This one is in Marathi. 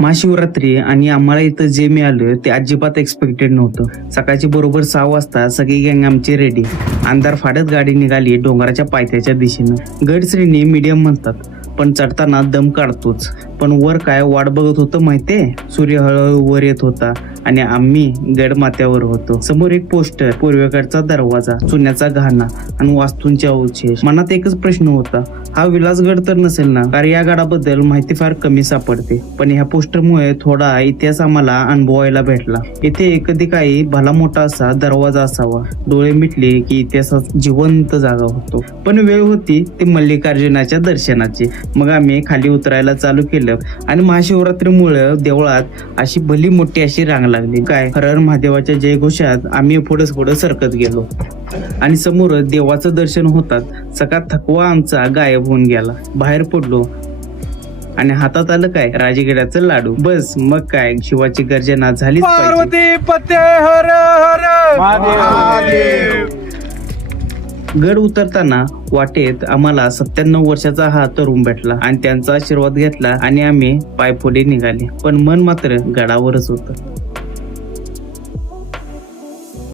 महाशिवरात्री आणि आम्हाला इथं जे मिळालं ते अजिबात एक्सपेक्टेड नव्हतं. सकाळची बरोबर 6 वाजता सगळी गँग आमची रेडी. अंधार फाडत गाडी निघाली डोंगराच्या पायथ्याच्या दिशेनं. गड श्रेणी मीडियम म्हणतात, पण चढताना दम काढतोच. पण वर काय वाट बघत होतं माहितीये? सूर्य हळूहळू वर येत होता आणि आम्ही गड माथ्यावर होतो. समोर एक पोस्टर, पूर्वेकडचा दरवाजा, चुन्याचा घाणा आणि वास्तूंचे अवशेष. मनात एकच प्रश्न होता, हा विलासगड तर नसेल ना? कारण या गडाबद्दल माहिती फार कमी सापडते. पण ह्या पोस्टरमुळे थोडा इतिहास आम्हाला अनुभवायला भेटला. इथे कधी काही भला मोठा असा दरवाजा असावा. डोळे मिटले की इतिहासात जिवंत जागा होतो. पण वेळ होती ते मल्लिकार्जुनाच्या दर्शनाची. मग आम्ही खाली उतरायला चालू केलं आणि महाशिवरात्रीमुळे देवळात अशी भली मोठी अशी रांग लागली. काय हर हर महादेवाच्या जयघोषात आम्ही पुढे सरकत गेलो आणि समोर देवाचं दर्शन होतात सकाळ थकवा आमचा गायब होऊन गेला. बाहेर पडलो आणि हातात आलं काय? राजगिऱ्याचं लाडू. बस मग काय, शिवाची गर्जना झालीच पाहिजे. पार्वती पते हर हर महादेव. गड उतरताना वाटेत आम्हाला 97 वर्षाचा हा तरुण भेटला आणि त्यांचा आशीर्वाद घेतला आणि आम्ही पायपोडी निघाले. पण मन मात्र गडावरच होतं.